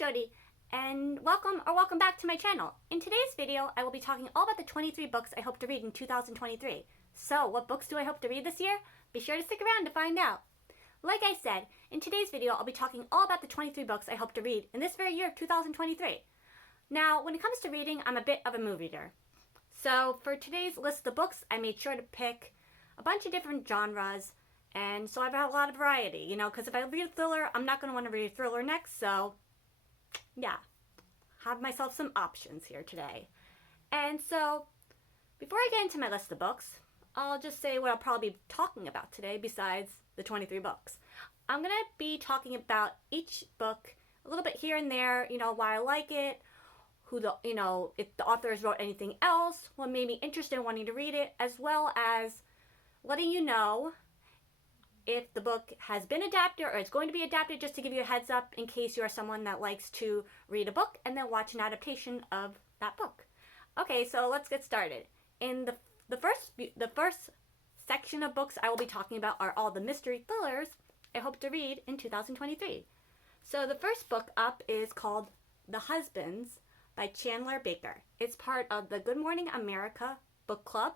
Jody, and welcome back to my channel. In today's video, I will be talking all about the 23 books I hope to read in 2023. So, what books do I hope to read this year? Be sure to stick around to find out. Like I said, in today's video, I'll be talking all about the 23 books I hope to read in this very year of 2023. Now, when it comes to reading, I'm a bit of a mood reader. So, for today's list of books, I made sure to pick a bunch of different genres, and so I've got a lot of variety, because if I read a thriller, I'm not going to want to read a thriller next, so yeah, have myself some options here today. And so, before I get into my list of books, I'll just say what I'll probably be talking about today besides the 23 books. I'm going to be talking about each book a little bit here and there, why I like it, if the authors wrote anything else, what made me interested in wanting to read it, as well as letting you know if the book has been adapted or it's going to be adapted, just to give you a heads up in case you are someone that likes to read a book and then watch an adaptation of that book. Okay, so let's get started. In the first section of books I will be talking about are all the mystery thrillers I hope to read in 2023. So the first book up is called The Husbands by Chandler Baker. It's part of the Good Morning America book club,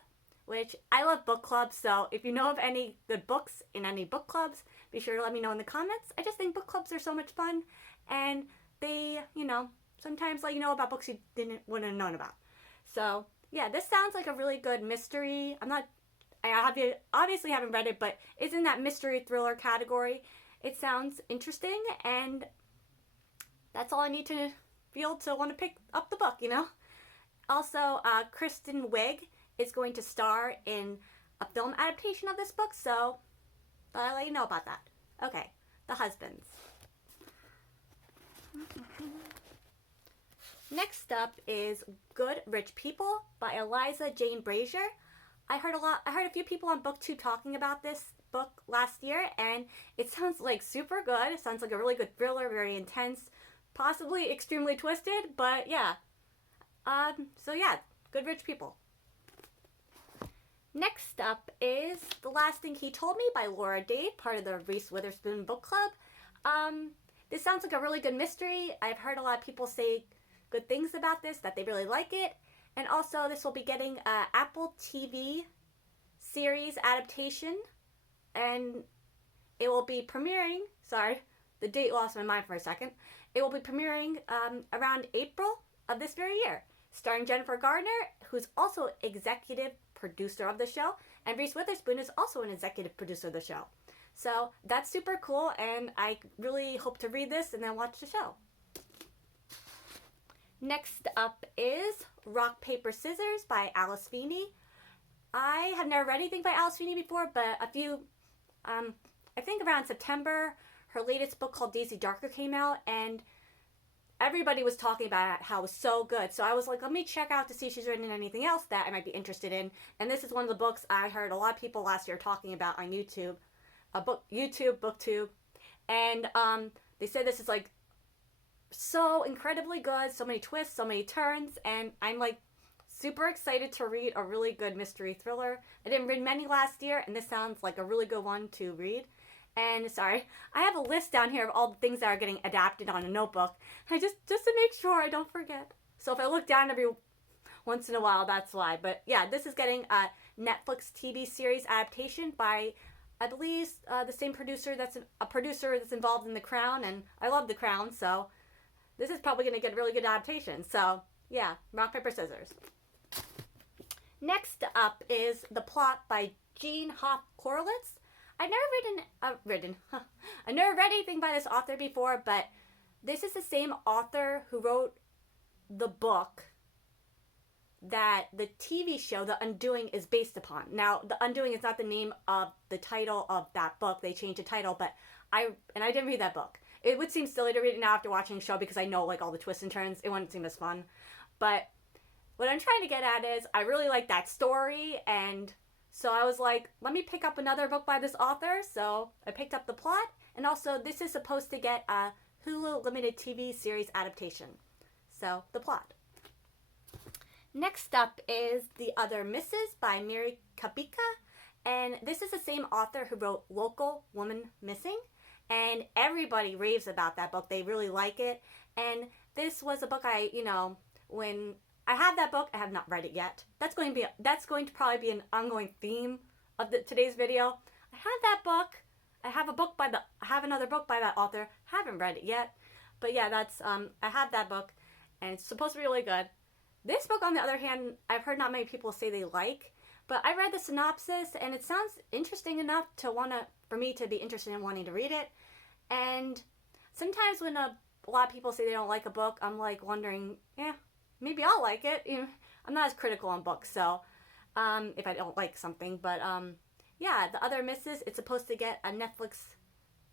which I love book clubs, so if you know of any good books in any book clubs, be sure to let me know in the comments. I just think book clubs are so much fun, and they, sometimes let you know about books you wouldn't have known about. So, yeah, this sounds like a really good mystery. I obviously haven't read it, but it's in that mystery thriller category. It sounds interesting, and that's all I need to feel to want to pick up the book, Also, Kristen Wiig is going to star in a film adaptation of this book, so I'll let you know about that. Okay, The Husbands. Next up is Good Rich People by Eliza Jane Brazier. I heard a few people on BookTube talking about this book last year, and it sounds like super good. It sounds like a really good thriller, very intense, possibly extremely twisted, but yeah. So yeah, Good Rich People. Next up is The Last Thing He Told Me by Laura Dade, part of the Reese Witherspoon book club. This sounds like a really good mystery. I've heard a lot of people say good things about this, that they really like it. And also, this will be getting an Apple TV series adaptation. And it will be premiering, sorry, the date lost my mind for a second. It will be premiering around April of this very year, starring Jennifer Gardner, who's also executive producer of the show, and Reese Witherspoon is also an executive producer of the show. So that's super cool, and I really hope to read this and then watch the show. Next up is Rock, Paper, Scissors by Alice Feeney. I have never read anything by Alice Feeney before, but I think around September, her latest book called Daisy Darker came out, and everybody was talking about how it was so good. So I was like, let me check out to see if she's written anything else that I might be interested in. And this is one of the books I heard a lot of people last year talking about on YouTube. BookTube. And they said this is like so incredibly good, so many twists, so many turns, and I'm like super excited to read a really good mystery thriller. I didn't read many last year, and this sounds like a really good one to read. And sorry, I have a list down here of all the things that are getting adapted on a notebook. I just to make sure I don't forget. So if I look down every once in a while, that's why. But yeah, this is getting a Netflix TV series adaptation by, I believe, the same producer that's involved in The Crown, and I love The Crown, so this is probably going to get a really good adaptation. So yeah, Rock, Paper, Scissors. Next up is The Plot by Jean Hoff Korelitz. I've never read anything by this author before, but this is the same author who wrote the book that the TV show The Undoing is based upon. Now, The Undoing is not the name of the title of that book. They changed the title, but I didn't read that book. It would seem silly to read it now after watching the show because I know all the twists and turns. It wouldn't seem as fun. But what I'm trying to get at is I really like that story, and so I was like, let me pick up another book by this author. So I picked up The Plot, and also this is supposed to get a Hulu limited TV series adaptation. So The Plot. Next up is The Other Misses by Mary Kubica, and this is the same author who wrote Local Woman Missing. and everybody raves about that book. They really like it. And this was a book when I have that book, I have not read it yet. That's going to probably be an ongoing theme of today's video. I have that book. I have another book by that author. Haven't read it yet. But yeah, I have that book, and it's supposed to be really good. This book, on the other hand, I've heard not many people say they like, but I read the synopsis, and it sounds interesting enough for me to be interested in wanting to read it. And sometimes when a lot of people say they don't like a book, I'm like wondering, yeah, maybe I'll like it. I'm not as critical on books, so if I don't like something. But yeah, The Other Misses, it's supposed to get a Netflix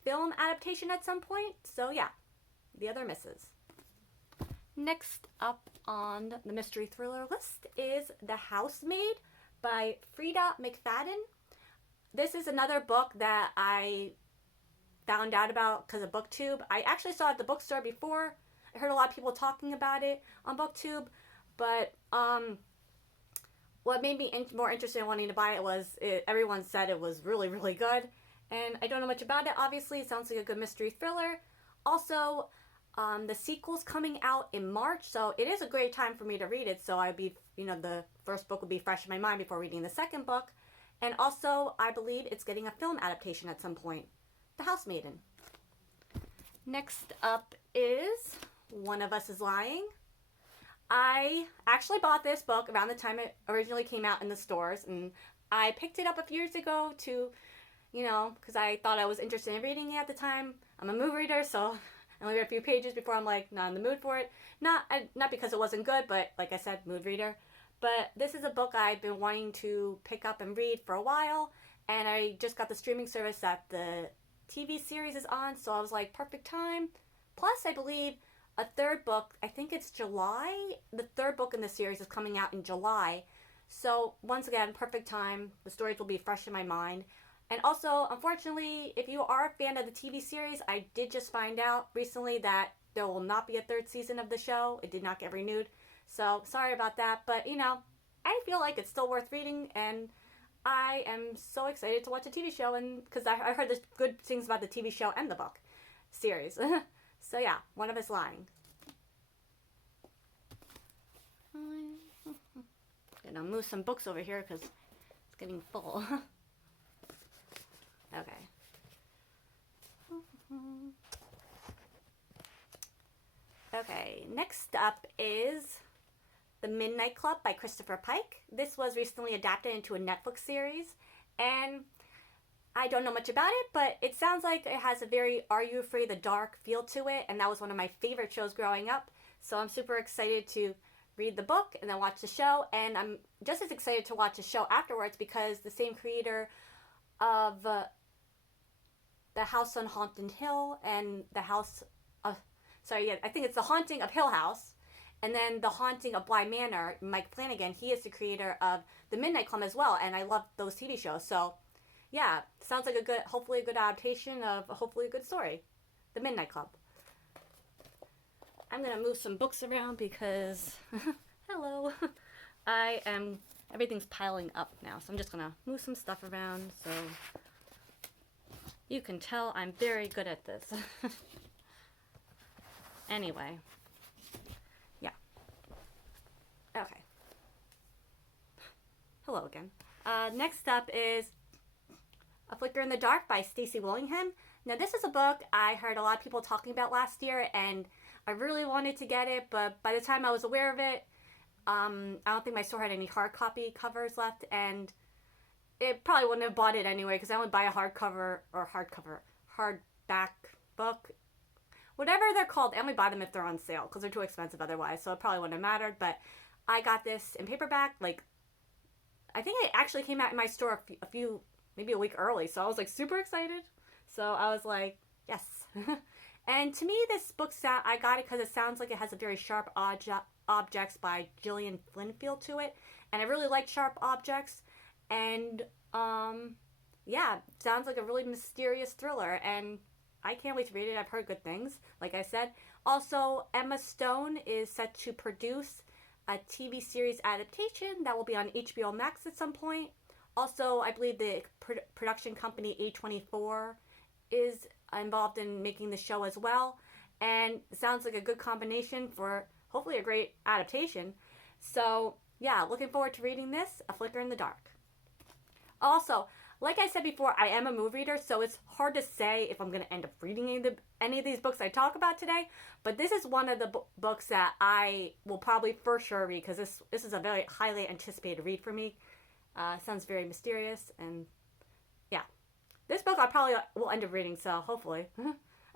film adaptation at some point. So yeah, The Other Misses. Next up on the mystery thriller list is The Housemaid by Freida McFadden. This is another book that I found out about because of BookTube. I actually saw it at the bookstore before. I heard a lot of people talking about it on BookTube, but what made me more interested in wanting to buy it was everyone said it was really, really good, and I don't know much about it. Obviously, it sounds like a good mystery thriller. Also, the sequel's coming out in March, so it is a great time for me to read it. So the first book will be fresh in my mind before reading the second book. And also, I believe it's getting a film adaptation at some point. The Housemaiden. Next up is One of Us is Lying. I actually bought this book around the time it originally came out in the stores, and I picked it up a few years ago because I thought I was interested in reading it at the time. I'm a mood reader, so I only read a few pages before I'm like not in the mood for it. Not because it wasn't good, but like I said, mood reader. But this is a book I've been wanting to pick up and read for a while, and I just got the streaming service that the TV series is on, so I was like, perfect time. Plus, I believe a third book, I think it's July, the third book in the series is coming out in July. So once again, perfect time. The stories will be fresh in my mind. And also, unfortunately, if you are a fan of the TV series, I did just find out recently that there will not be a third season of the show. It did not get renewed. So sorry about that, but I feel like it's still worth reading, and I am so excited to watch the TV show, and because I heard the good things about the TV show and the book series. So yeah, One of Us Lying. Gonna move some books over here because it's getting full. Okay. Okay, next up is The Midnight Club by Christopher Pike. This was recently adapted into a Netflix series, and I don't know much about it, but it sounds like it has a very Are You Afraid of the Dark feel to it, and that was one of my favorite shows growing up. So I'm super excited to read the book and then watch the show, and I'm just as excited to watch the show afterwards because the same creator of The House on Haunted Hill and I think it's The Haunting of Hill House, and then The Haunting of Bly Manor, Mike Flanagan, he is the creator of The Midnight Club as well, and I love those TV shows. So yeah, sounds like hopefully a good adaptation of hopefully a good story. The Midnight Club. I'm gonna move some books around because, hello, everything's piling up now, so I'm just gonna move some stuff around so you can tell I'm very good at this. Anyway, yeah. Okay. Hello again. Next up is A Flicker in the Dark by Stacey Willingham. Now, this is a book I heard a lot of people talking about last year, and I really wanted to get it, but by the time I was aware of it, I don't think my store had any hard copy covers left, and it probably wouldn't have bought it anyway, because I only buy a hardback book. Whatever they're called, I only buy them if they're on sale, because they're too expensive otherwise, so it probably wouldn't have mattered, but I got this in paperback, I think it actually came out in my store maybe a week early, so I was super excited. So I was like, yes. And to me, this book I got it because it sounds like it has a very sharp objects by Gillian Flinfield to it, and I really like sharp objects. And yeah, sounds like a really mysterious thriller, and I can't wait to read it. I've heard good things, like I said. Also, Emma Stone is set to produce a TV series adaptation that will be on HBO Max at some point. Also, I believe the production company A24 is involved in making the show as well. And it sounds like a good combination for hopefully a great adaptation. So, yeah, looking forward to reading this, A Flicker in the Dark. Also, like I said before, I am a movie reader, so it's hard to say if I'm going to end up reading any of these books I talk about today. But this is one of the books that I will probably for sure read, because this is a very highly anticipated read for me. Sounds very mysterious, and yeah. This book I probably will end up reading, so hopefully.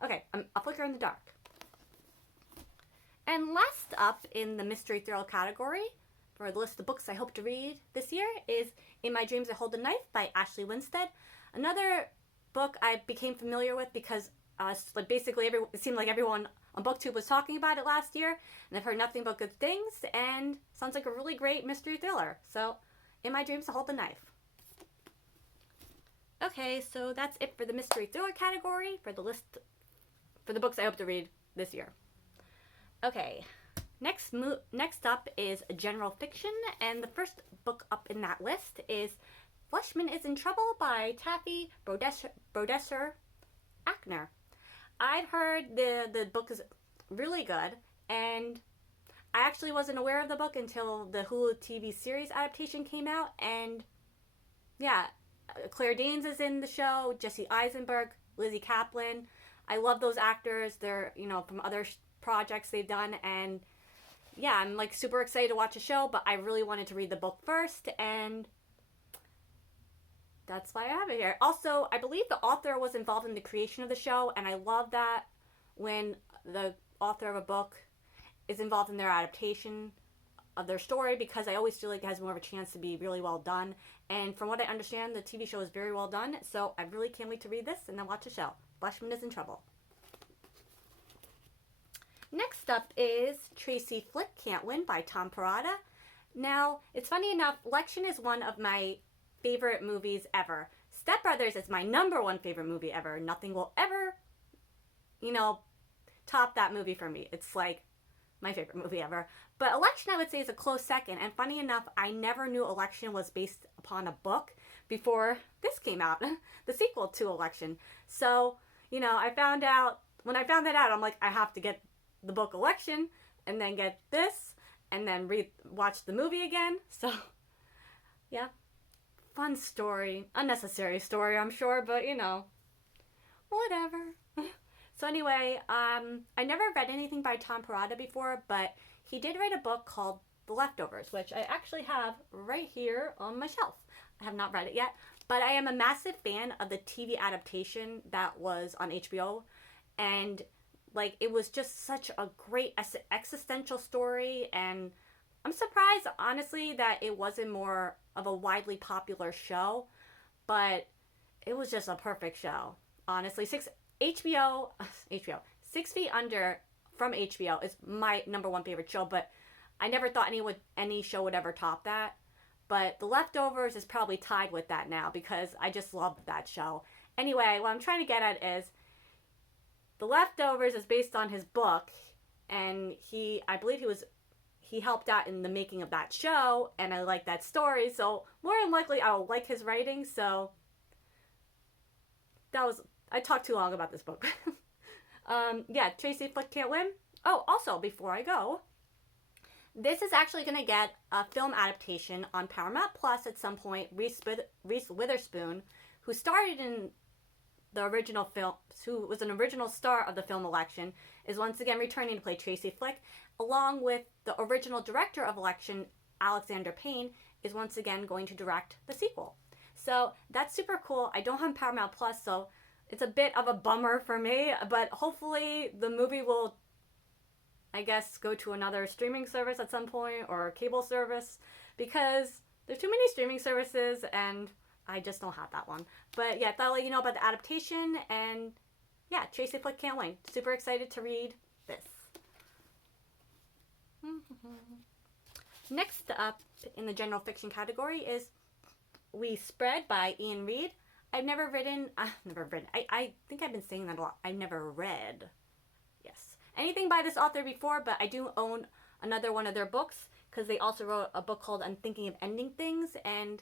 Okay, A Flicker in the Dark. And last up in the mystery thriller category, for the list of books I hope to read this year, is In My Dreams I Hold a Knife by Ashley Winstead. Another book I became familiar with because like basically it seemed like everyone on BookTube was talking about it last year, and I've heard nothing but good things, and sounds like a really great mystery thriller. So, In My Dreams I Hold a Knife. Okay, so that's it for the mystery thriller category for the list for the books I hope to read this year. Okay. Next up is general fiction, and the first book up in that list is Fleshman is in Trouble by Taffy Brodesser Akner. I've heard the book is really good, and I actually wasn't aware of the book until the Hulu TV series adaptation came out, and yeah, Claire Danes is in the show, Jesse Eisenberg, Lizzie Kaplan. I love those actors. They're, from other projects they've done, and yeah, I'm like super excited to watch the show, but I really wanted to read the book first, and that's why I have it here. Also, I believe the author was involved in the creation of the show, and I love that when the author of a book is involved in their adaptation of their story, because I always feel like it has more of a chance to be really well done. And from what I understand, the TV show is very well done, so I really can't wait to read this and then watch the show. Fleshman is in Trouble. Next up is Tracy Flick Can't Win by Tom Perrotta. Now, it's funny enough, Election is one of my favorite movies ever. Step Brothers is my #1 favorite movie ever. Nothing will ever, top that movie for me. It's like my favorite movie ever. But Election, I would say, is a close second. And funny enough, I never knew Election was based upon a book before this came out, the sequel to Election. So, when I found that out, I'm like, I have to get the book Election and then get this and then watch the movie again. So, yeah. Fun story. Unnecessary story, I'm sure, but whatever. So anyway, I never read anything by Tom Perrotta before, but he did write a book called The Leftovers, which I actually have right here on my shelf. I have not read it yet, but I am a massive fan of the TV adaptation that was on HBO, and it was just such a great existential story, and I'm surprised, honestly, that it wasn't more of a widely popular show, but it was just a perfect show. Honestly, 6 Feet Under from HBO is my #1 favorite show, but I never thought any show would ever top that. But The Leftovers is probably tied with that now, because I just love that show. Anyway, what I'm trying to get at is The Leftovers is based on his book, and I believe he helped out in the making of that show, and I like that story, so more than likely I'll like his writing. So I talked too long about this book. Yeah, Tracy Flick Can't Win. Oh, also, before I go, this is actually going to get a film adaptation on Paramount Plus at some point. Reese Witherspoon, who started in the original film, who was an original star of the film Election, is once again returning to play Tracy Flick, along with the original director of Election, Alexander Payne, is once again going to direct the sequel. So that's super cool. I don't have Paramount Plus, so it's a bit of a bummer for me, but hopefully the movie will, I guess, go to another streaming service at some point, or cable service, because there's too many streaming services and I just don't have that one. But yeah, I thought I'd let you know about the adaptation, and yeah, Tracy Flick Can't Win. Super excited to read this. Next up in the general fiction category is We Spread by Ian Reid. I think I've been saying that a lot. I've never read, yes, anything by this author before, but I do own another one of their books, because they also wrote a book called I'm Thinking of Ending Things, and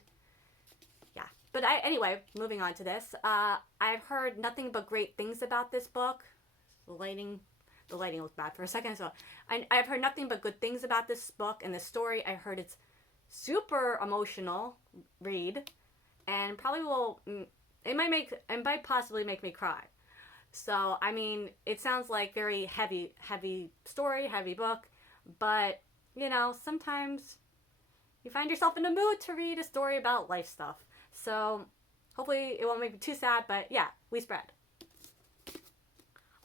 yeah, Anyway, moving on to this. I've heard nothing but great things about this book. The lighting was bad for a second, so I've heard nothing but good things about this book and this story. I heard it's super emotional read, and probably will. It might possibly make me cry. So I mean, it sounds like very heavy story, heavy book, but you know, sometimes you find yourself in the mood to read a story about life stuff. So hopefully it won't make me too sad, but yeah, we spread.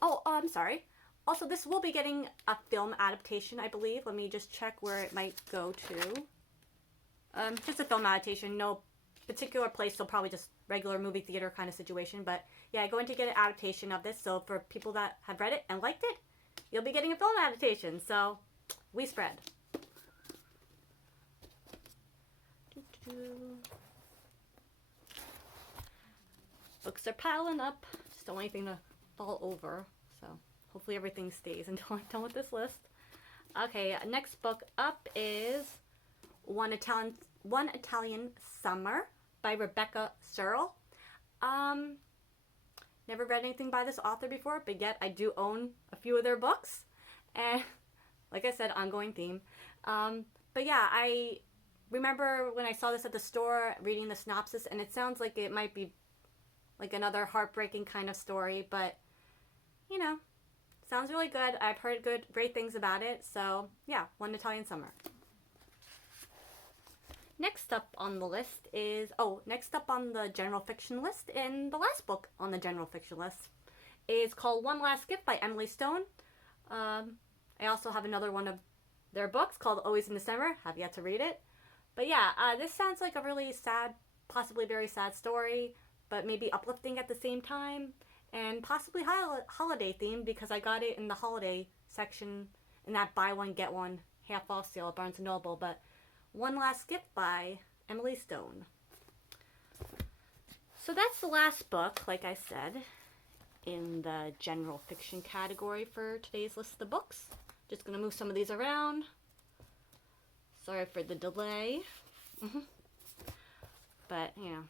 Oh, I'm sorry. Also, this will be getting a film adaptation, I believe. Let me just check where it might go to. Just a film adaptation, no particular place, so probably just regular movie theater kind of situation. But yeah, going to get an adaptation of this. So for people that have read it and liked it, you'll be getting a film adaptation. So we spread. Books are piling up. Just don't want anything to fall over. So hopefully everything stays until I'm done with this list. Okay, next book up is One Italian Summer by Rebecca Searle. Never read anything by this author before, but yet I do own a few of their books. And like I said, ongoing theme. But yeah, I remember when I saw this at the store, reading the synopsis, and it sounds like it might be like another heartbreaking kind of story, but you know, sounds really good. I've heard great things about it. So yeah, One Italian Summer. Next up on the list is, next up on the general fiction list, and the last book on the general fiction list is called One Last Gift by Emily Stone. I also have another one of their books called Always in December. Have yet to read it. But yeah, this sounds like a really sad, possibly very sad story, but maybe uplifting at the same time, and possibly holiday themed, because I got it in the holiday section in that buy one get one half off sale at Barnes & Noble. But One Last Gift by Emily Stone. So that's the last book, like I said, in the general fiction category for today's list of books. Just going to move some of these around. Sorry for the delay. But, you know,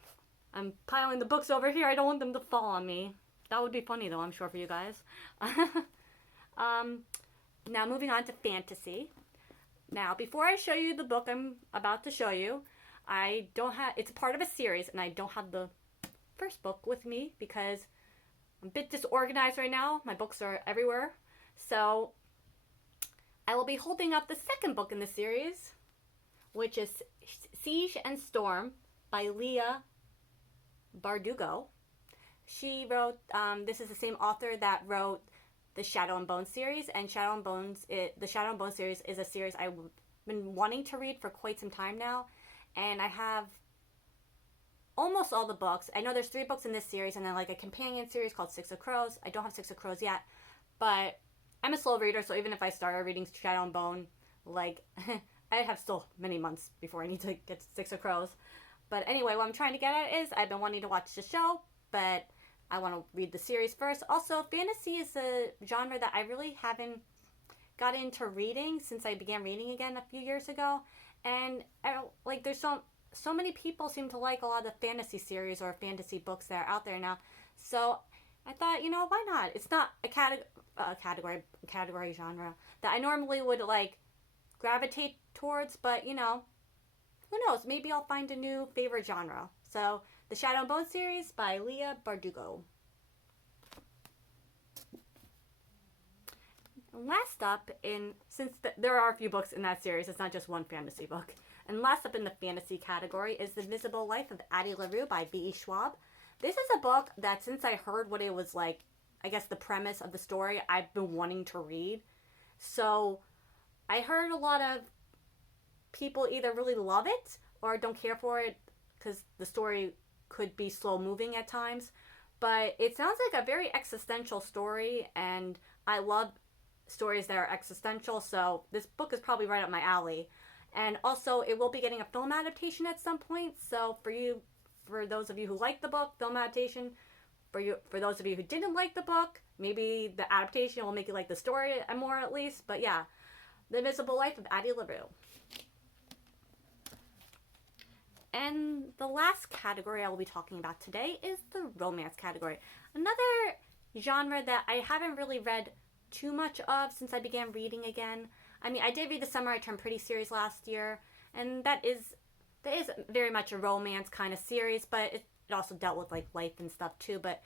I'm piling the books over here. I don't want them to fall on me. That would be funny, though, I'm sure, for you guys. Now, moving on to fantasy. Now, before I show you the book I'm about to show you, it's part of a series, and I don't have the first book with me because I'm a bit disorganized right now. My books are everywhere. So, I will be holding up the second book in the series, which is Siege and Storm by Leah Bardugo. She wrote, this is the same author that wrote the Shadow and Bone series, and the Shadow and Bone series is a series I've been wanting to read for quite some time now, and I have almost all the books. I know there's 3 books in this series, and then like a companion series called Six of Crows. I don't have Six of Crows yet, but I'm a slow reader, so even if I started reading Shadow and Bone, like, I have still many months before I need to get to Six of Crows. But anyway, what I'm trying to get at is I've been wanting to watch the show, but I want to read the series first. Also, fantasy is a genre that I really haven't got into reading since I began reading again a few years ago. And there's so many people seem to like a lot of the fantasy series or fantasy books that are out there now. So I thought, you know, why not? It's not a category genre that I normally would like gravitate towards, but you know, who knows? Maybe I'll find a new favorite genre. So, The Shadow and Bone series by Leah Bardugo. And last up, there are a few books in that series, it's not just one fantasy book. And last up in the fantasy category is The Invisible Life of Addie LaRue by B.E. Schwab. This is a book that, since I heard what it was like, I guess the premise of the story, I've been wanting to read. So, I heard a lot of people either really love it or don't care for it because the story could be slow moving at times. But it sounds like a very existential story, and I love stories that are existential, so this book is probably right up my alley. And also, it will be getting a film adaptation at some point, so for those of you who like the book, film adaptation. For those of you who didn't like the book, maybe the adaptation will make you like the story more at least. But yeah, The Invisible Life of Addie LaRue. And the last category I will be talking about today is the romance category. Another genre that I haven't really read too much of since I began reading again. I mean, I did read The Summer I Turned Pretty series last year, and that is very much a romance kind of series, but it also dealt with like life and stuff too. But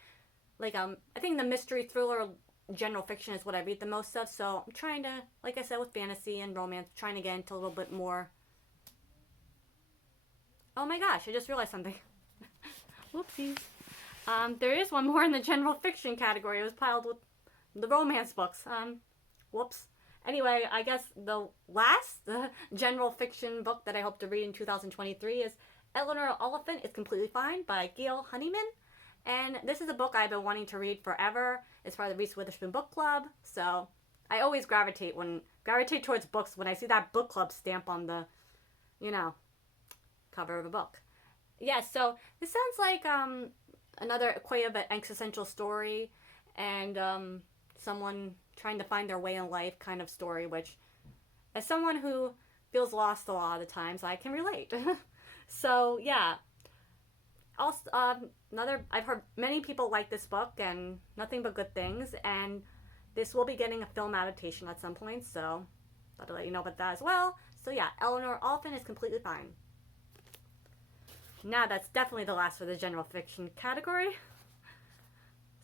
like I think the mystery thriller general fiction is what I read the most of, so I'm trying to, like I said, with fantasy and romance, trying to get into a little bit more. Oh my gosh, I just realized something. Whoopsies. There is one more in the general fiction category. It was piled with the romance books. Whoops. Anyway, I guess the last general fiction book that I hope to read in 2023 is Eleanor Oliphant is Completely Fine by Gail Honeyman. And this is a book I've been wanting to read forever. It's part of the Reese Witherspoon Book Club. So I always gravitate towards books when I see that book club stamp on the, cover of a book. Yeah, so this sounds like another quite of an existential story and someone trying to find their way in life kind of story, which as someone who feels lost a lot of the times, I can relate. So yeah. Also, I've heard many people like this book and nothing but good things, and this will be getting a film adaptation at some point, so I'll let you know about that as well. So yeah, Eleanor Oliphant is Completely Fine. Now that's definitely the last for the general fiction category.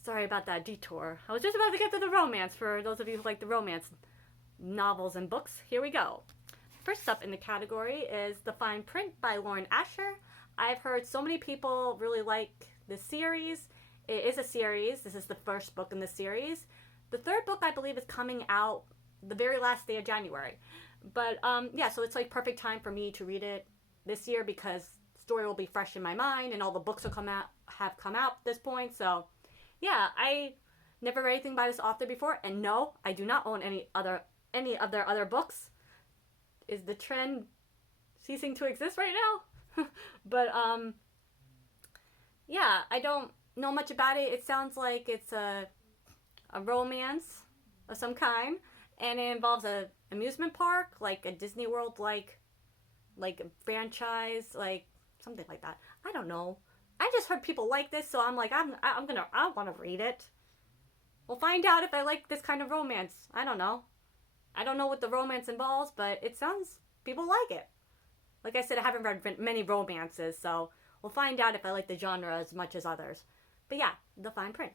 Sorry about that detour. I was just about to get to the romance for those of you who like the romance novels and books. Here we go. First up in the category is The Fine Print by Lauren Asher. I've heard so many people really like this series. It is a series. This is the first book in the series. The third book, I believe, is coming out the very last day of January. But yeah, so it's like perfect time for me to read it this year because the story will be fresh in my mind and all the books will have come out at this point. So yeah, I never read anything by this author before, and no, I do not own any other books. Is the trend ceasing to exist right now? But yeah, I don't know much about it. It sounds like it's a romance of some kind, and it involves a amusement park, like a Disney World like a franchise, like something like that. I don't know. I just heard people like this, so I'm like, I want to read it. We'll find out if I like this kind of romance. I don't know. I don't know what the romance involves, but it sounds people like it. Like I said, I haven't read many romances, so we'll find out if I like the genre as much as others. But yeah, The Fine Print.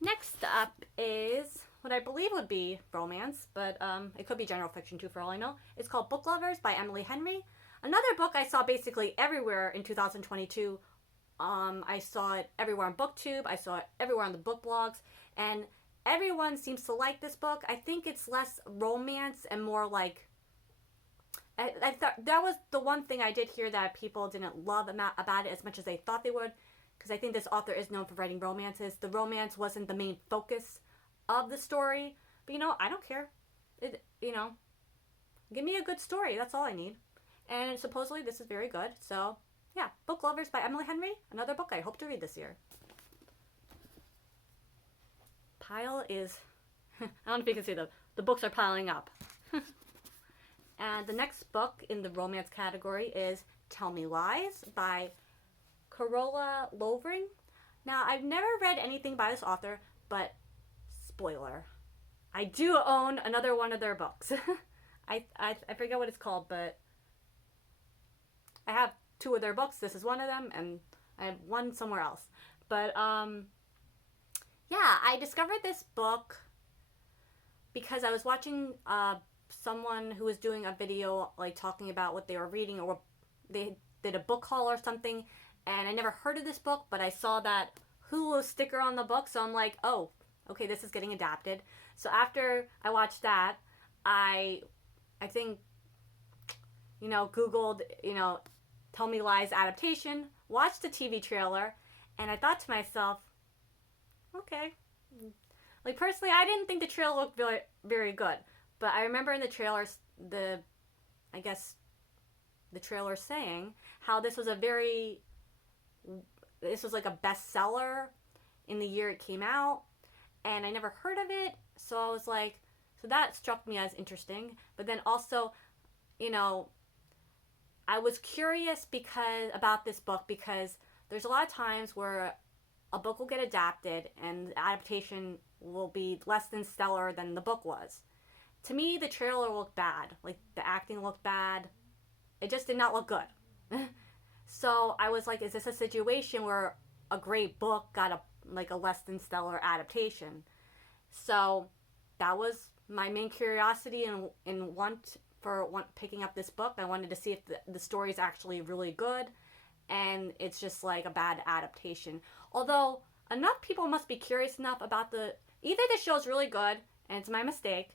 Next up is what I believe would be romance, but it could be general fiction too for all I know. It's called Book Lovers by Emily Henry. Another book I saw basically everywhere in 2022. I saw it everywhere on BookTube. I saw it everywhere on the book blogs. And everyone seems to like this book. I think it's less romance and more like... I thought that was the one thing I did hear that people didn't love about it as much as they thought they would. Because I think this author is known for writing romances. The romance wasn't the main focus of the story. But I don't care. Give me a good story. That's all I need. And supposedly this is very good. So yeah, Book Lovers by Emily Henry. Another book I hope to read this year. Pile is... I don't know if you can see the books are piling up. And the next book in the romance category is Tell Me Lies by Carola Lovering. Now, I've never read anything by this author, but spoiler, I do own another one of their books. I forget what it's called, but I have two of their books. This is one of them, and I have one somewhere else. But yeah, I discovered this book because I was watching someone who was doing a video like talking about what they were reading, or they did a book haul or something, and I never heard of this book, but I saw that Hulu sticker on the book, so I'm like, oh, okay, this is getting adapted. So after I watched that, I think, Googled, Tell Me Lies adaptation, watched the TV trailer, and I thought to myself, okay. Like, personally, I didn't think the trailer looked very, very good. But I remember in the trailers, the trailer saying how this was like a bestseller in the year it came out. And I never heard of it. So I was like, so that struck me as interesting. But then also, I was curious about this book because there's a lot of times where a book will get adapted and the adaptation will be less than stellar than the book was. To me, the trailer looked bad. Like, the acting looked bad. It just did not look good. So I was like, is this a situation where a great book got a less than stellar adaptation? So that was my main curiosity and picking up this book. I wanted to see if the story is actually really good and it's just like a bad adaptation. Although enough people must be curious enough about either the show's really good and it's my mistake,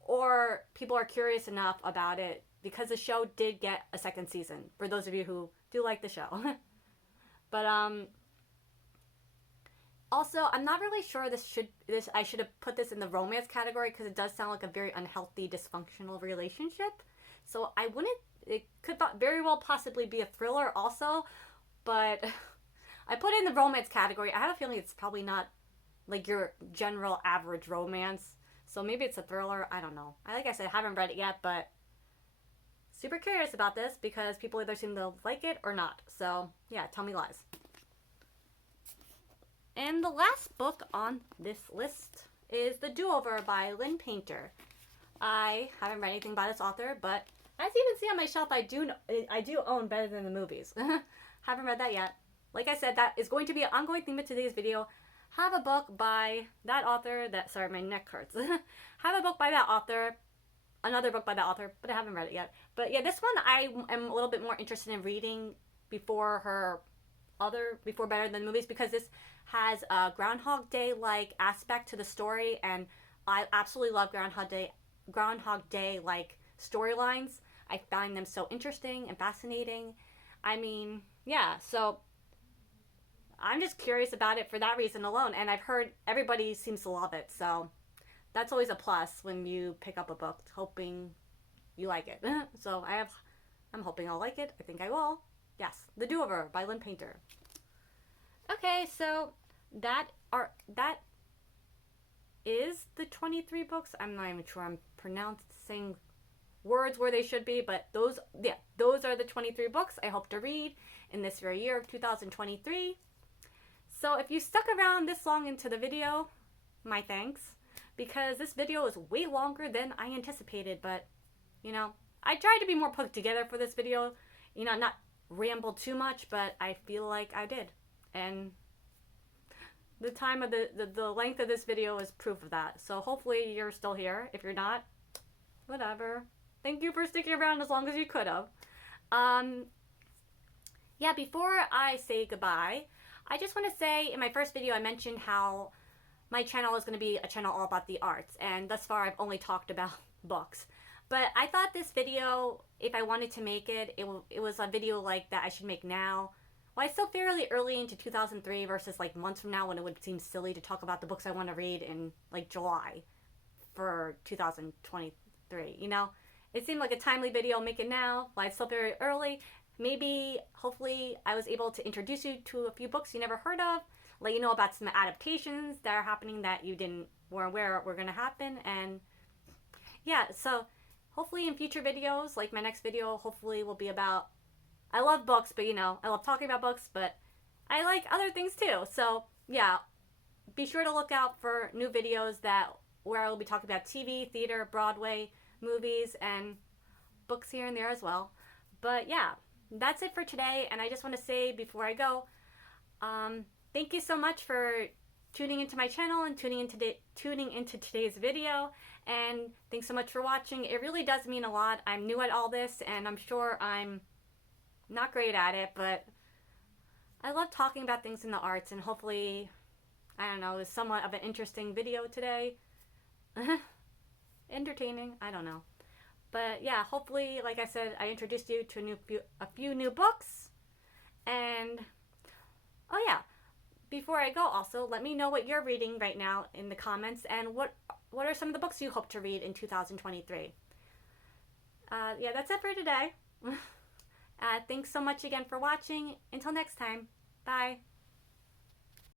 or people are curious enough about it because the show did get a second season, for those of you who do like the show. But also, I'm not really sure I should have put this in the romance category because it does sound like a very unhealthy, dysfunctional relationship. So it could very well possibly be a thriller also, but I put it in the romance category. I have a feeling it's probably not like your general average romance. So maybe it's a thriller. I don't know. Like I said, I haven't read it yet, but super curious about this because people either seem to like it or not. So yeah, tell me lies. And the last book on this list is The Do-Over by Lynn Painter. I haven't read anything by this author, but as you can see on my shelf, I do own Better Than the Movies. Haven't read that yet. Like I said, that is going to be an ongoing theme of today's video. Have a book by that author sorry, my neck hurts. Have a book by that author, another book by that author, but I haven't read it yet. But yeah, this one I am a little bit more interested in reading before Better Than the Movies, because this has a Groundhog Day-like aspect to the story, and I absolutely love Groundhog Day-like storylines. I find them so interesting and fascinating. I mean, yeah, so I'm just curious about it for that reason alone, and I've heard everybody seems to love it, so that's always a plus when you pick up a book, hoping you like it. So I'm hoping I'll like it. I think I will. Yes, The Do-Over by Lynn Painter. Okay, so that is the 23 books. I'm not even sure I'm pronouncing words where they should be, but those are the 23 books I hope to read in this very year of 2023. So if you stuck around this long into the video, my thanks, because this video is way longer than I anticipated, but you know, I tried to be more put together for this video, you know, not ramble too much, but I feel like I did. And the time of the length of this video is proof of that. So hopefully you're still here. If you're not, whatever. Thank you for sticking around as long as you could have. Yeah, before I say goodbye, I just want to say in my first video I mentioned how my channel is going to be a channel all about the arts, and thus far I've only talked about books. But I thought this video, if I wanted to make it, it was a video like that I should make now. Well, it's still fairly early into 2003 versus like months from now when it would seem silly to talk about the books I want to read in like July for 2023, you know? It seemed like a timely video, make it now, while it's still very early. Maybe, hopefully, I was able to introduce you to a few books you never heard of, let you know about some adaptations that are happening that you weren't aware were going to happen, and yeah, so hopefully in future videos, like my next video, hopefully will be about, I love books, but you know, I love talking about books, but I like other things too. So yeah, be sure to look out for new videos where I will be talking about TV, theater, Broadway, movies, and books here and there as well. But yeah, that's it for today, and I just want to say before I go, thank you so much for tuning into my channel and tuning into today's video, and thanks so much for watching. It really does mean a lot. I'm new at all this, and I'm sure I'm not great at it, but I love talking about things in the arts, and hopefully, I don't know, it was somewhat of an interesting video today. Entertaining, I don't know. But yeah, hopefully, like I said, I introduced you to a few new books. And, oh yeah, before I go also, let me know what you're reading right now in the comments, and what are some of the books you hope to read in 2023. Yeah, that's it for today. Thanks so much again for watching. Until next time, bye.